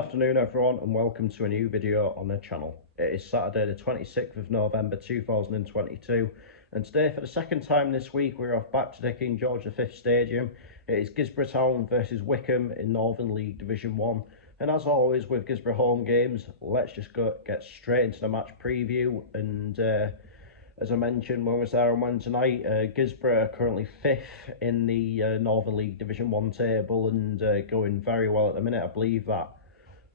afternoon everyone, and welcome to a new video on the channel. It is Saturday the 26th of November 2022, and today for the second time this week we're off back to the King George V Stadium. It is Guisborough Town versus Whickham in Northern League Division 1, and as always with Guisborough home games, let's just get straight into the match preview. And as I mentioned when we was there on Wednesday night, Guisborough are currently 5th in the Northern League Division 1 table and going very well at the minute. I believe that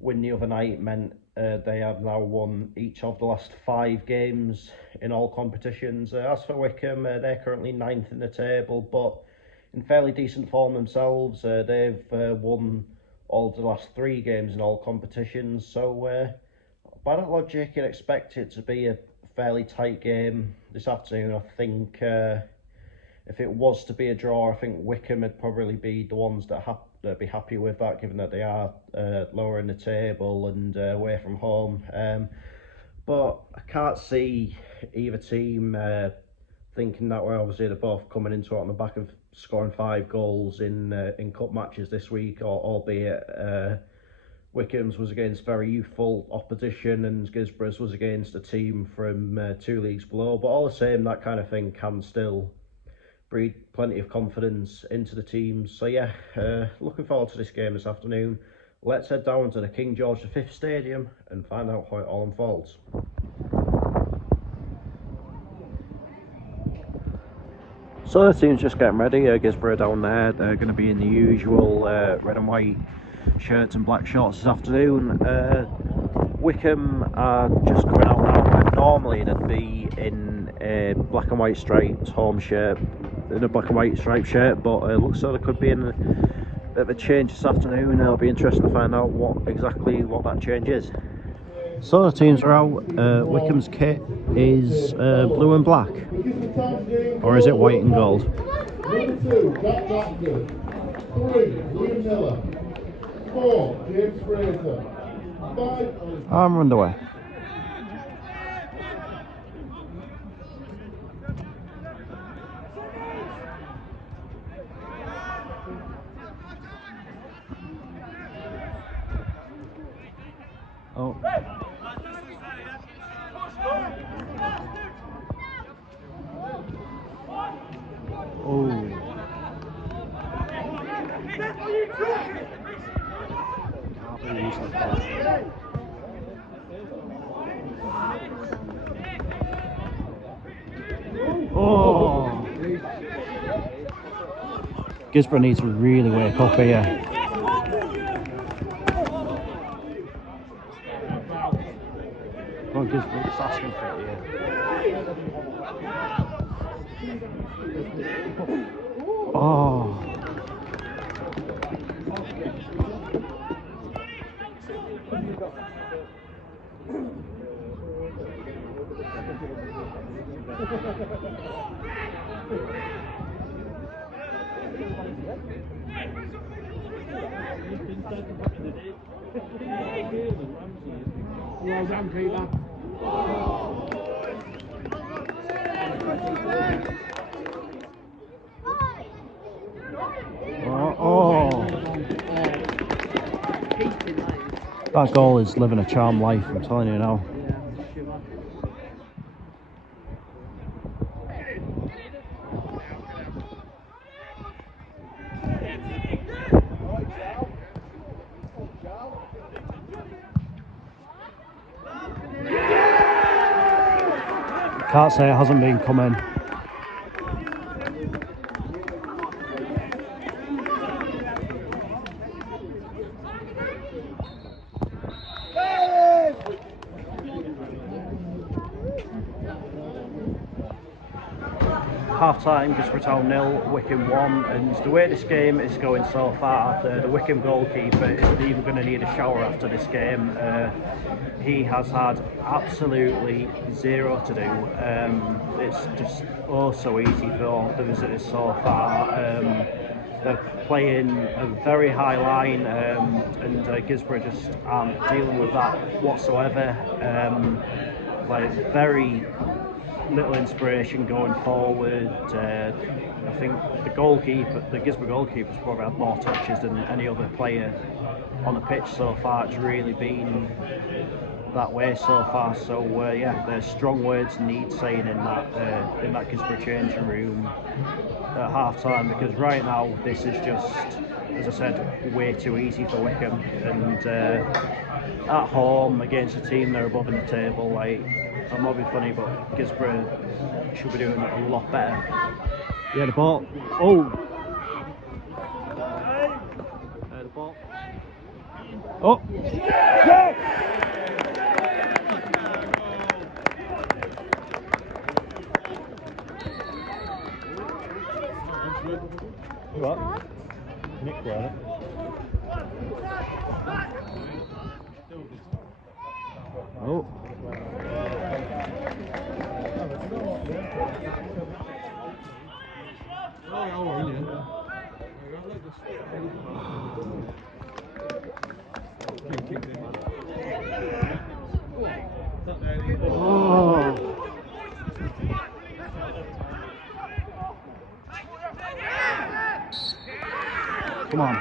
win the other night meant they have now won each of the last 5 games in all competitions. As for Whickham, they're currently 9th in the table, but in fairly decent form themselves. They've won all of the last 3 games in all competitions, so by that logic you'd expect it to be a fairly tight game this afternoon. I think if it was to be a draw, I think Whickham would probably be the ones that'd be happy with that, given that they are lower in the table and away from home. But I can't see either team thinking that way. Obviously they're both coming into it on the back of scoring 5 goals in cup matches this week, albeit Wickham's was against very youthful opposition and Guisborough's was against a team from 2 leagues below. But all the same, that kind of thing can still breed plenty of confidence into the teams. So yeah, looking forward to this game this afternoon. Let's head down to the King George V Stadium and find out how it all unfolds. So the team's just getting ready. Guisborough down there, they're going to be in the usual red and white shirts and black shorts this afternoon. Wickham are just coming out now. Normally they'd be in a black and white striped home shirt, in a black and white striped shirt, but it looks like there could be a bit of a change this afternoon. It'll be interesting to find out what that change is. So the teams are out. Wickham's kit is blue and black, or is it white and gold? Number 2, Jack Doctor. 3, Liam Miller. 4, James Fraser. 5, I'm underway. Oh. Oh! Guisborough needs to really wake up here. Well, Guisborough just asking for it here. Oh! well done, Peter. Oh. That goal is living a charmed life, I'm telling you now. Can't say it hasn't been coming. Half time, Guisborough Town 0, Whickham 1, and the way this game is going so far, the Whickham goalkeeper isn't even going to need a shower after this game. He has had absolutely zero to do. It's just so easy for the visitors so far. They're playing a very high line, and Guisborough just aren't dealing with that whatsoever. Like very little inspiration going forward. I think the Guisborough goalkeeper's probably had more touches than any other player on the pitch so far. It's really been that way so far. So yeah, there's strong words need saying in that Guisborough changing room at half time, because right now this is just, as I said, way too easy for Whickham, and at home against a team they're above in the table. Like, I'm not being funny, but Guisborough should be doing a lot better. Yeah, the ball. Oh, the ball. Oh. What? Nick ran it. Oh. Come on.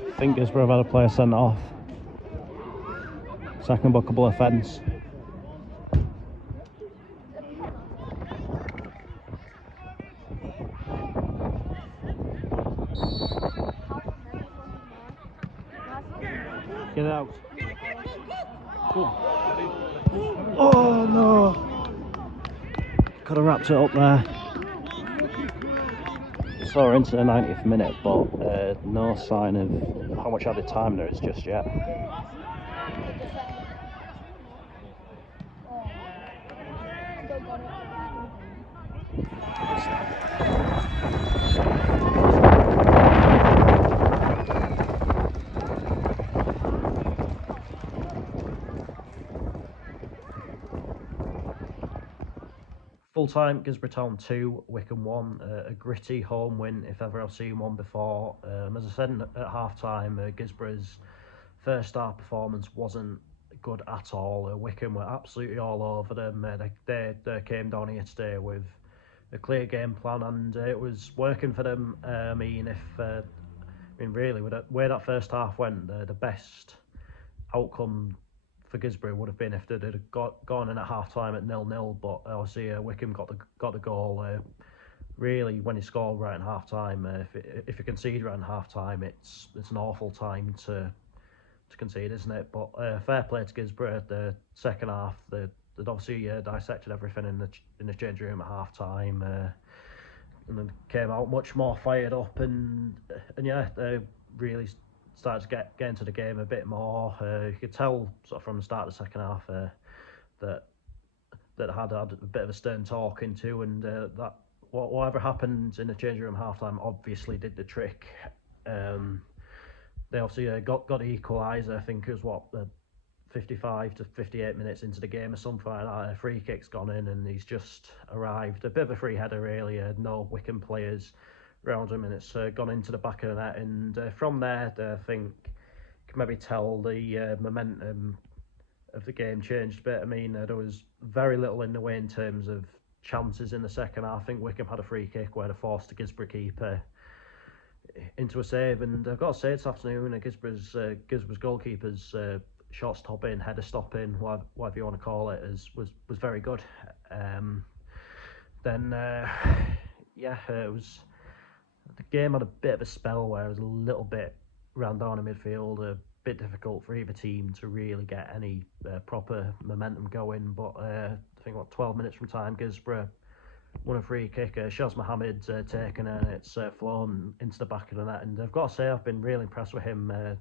I think Guisborough have had a player sent off. Second bookable offence. Get it out. Oh no! Could have wrapped it up there. Saw her into the 90th minute, but no sign of how much added time there is just yet. Full time, Guisborough Town 2, Whickham 1, a gritty home win if ever I've seen one before. As I said at half time, Guisborough's first half performance wasn't good at all. Whickham were absolutely all over them. They came down here today with a clear game plan, and it was working for them. Really, with the way that first half went, the best outcome for Guisborough would have been if they'd have gone in at half time at 0-0, but obviously Whickham got the goal. Really, when you score right in half time, if you concede right in half time, it's an awful time to concede, isn't it? But fair play to Guisborough. The second half, they'd obviously dissected everything in the change room at half time, and then came out much more fired up, and yeah, they really started to get into the game a bit more. You could tell sort of from the start of the second half that had a bit of a stern talking to, and that whatever happened in the changing room half time obviously did the trick. They obviously got the equaliser. I think it was 55 to 58 minutes into the game or something like that. A free kick's gone in, and he's just arrived. A bit of a free header, really. No Whickham players around him, and it's gone into the back of the net. And from there, I think you can maybe tell the momentum of the game changed a bit. I mean, there was very little in the way in terms of chances in the second half. I think Whickham had a free kick where they forced the Guisborough keeper into a save, and I've got to say this afternoon, Guisborough's goalkeeper's shot stopping, header stopping, whatever you want to call it, was very good. It was, the game had a bit of a spell where it was a little bit ran down in midfield, a bit difficult for either team to really get any proper momentum going. But I think 12 minutes from time, Guisborough won a free kick. Shaz Mohammed taken, and it's flown into the back of the net. And I've got to say, I've been really impressed with him in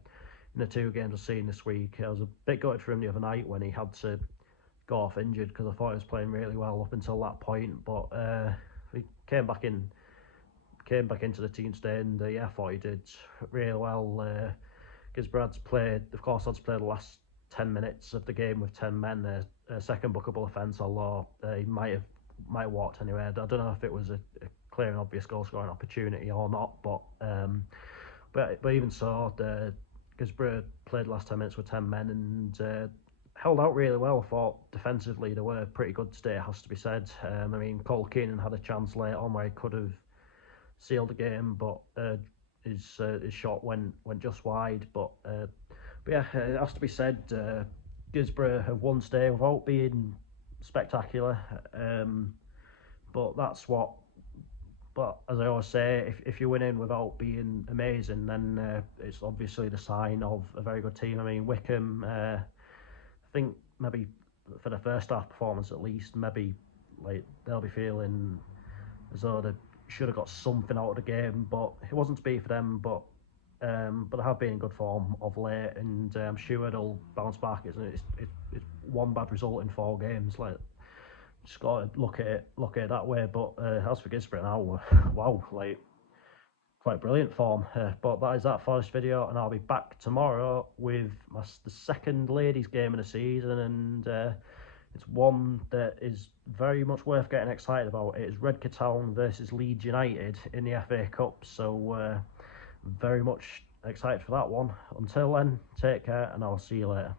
the two games I've seen this week. I was a bit gutted for him the other night when he had to go off injured, because I thought he was playing really well up until that point. But he came back into the team today, and I thought he did really well. Guisborough had to play the last 10 minutes of the game with 10 men, a second bookable offence, although he might have walked anyway. I don't know if it was a clear and obvious goal scoring opportunity or not, but even so, Guisborough played the last 10 minutes with 10 men and held out really well. I thought defensively they were pretty good today, has to be said. I mean, Cole Keenan had a chance late on where he could have sealed the game, but his shot went just wide. But yeah, it has to be said, Guisborough have won today without being spectacular. But that's what. But as I always say, if you're winning without being amazing, then it's obviously the sign of a very good team. I mean, Whickham, I think maybe for the first half performance at least, maybe like they'll be feeling as though they should have got something out of the game, but it wasn't to be for them. But they have been in good form of late, and I'm sure they'll bounce back. It's one bad result in 4 games, like. Just got to look at it that way. But as for Guisborough now, wow, like quite brilliant form. But that is that for this video, and I'll be back tomorrow with the second ladies game of the season, and it's one that is very much worth getting excited about. It is Guisborough Town versus Leeds United in the FA Cup, so very much excited for that one. Until then, take care, and I'll see you later.